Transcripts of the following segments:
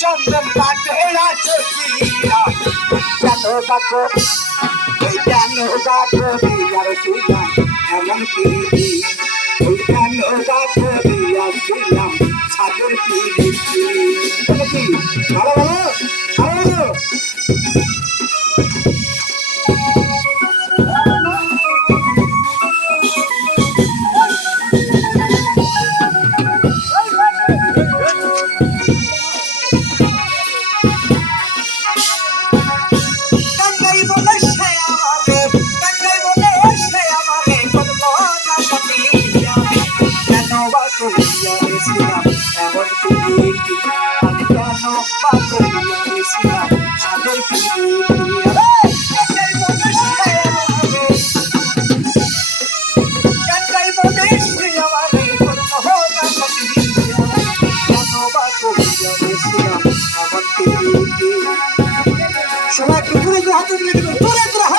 চন্দন আছে পিয়া কেন গাছো ওই কেন গাছো দিয়ার ছিলাম এমন পিড়ি ওই কেন গাছো দিয়ার ছিলাম ছাদের পিড়ি ভালো ভালো ভালো টাঙ্গাই কেন বা করিয়া গেছিলাম এমন পিড়িটি আমি কেন বা আমাকে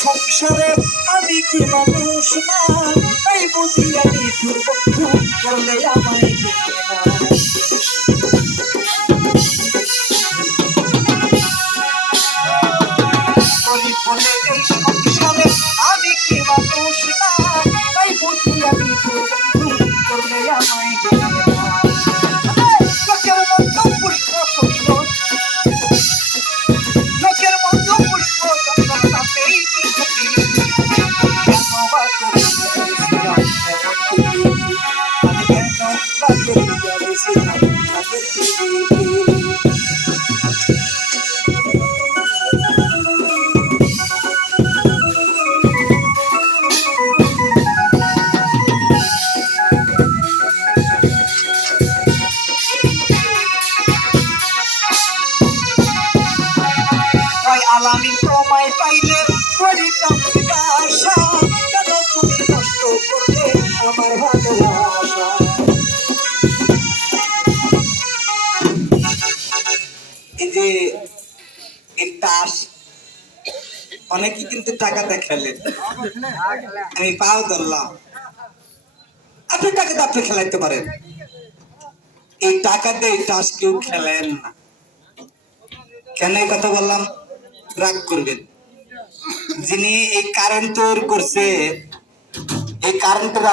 সংসারে আমি কি মানুষ না। আমায় লোকের মতো পুষ্প সুন্দর লোকের মতো পুষ্প সুন্দর তাতেই আলামিন তোমায় পাইলে করিতাম জিজ্ঞাসা কেন তুমি নষ্ট করলে আমার ভালোবাসা? এই যে এই তাস, অনেকে কিন্তু টাকাতে খেলে। আমি পাও ধরলাম। আপনি টাকাতে আপনি খেলাইতে পারেন। এই টাকাতে এই তাস কেউ খেলেন না। কেন এই কথা বললাম? রাগ করবেন। যিনি এই কারেন্ট তৈরি করছে এই কারেন্টের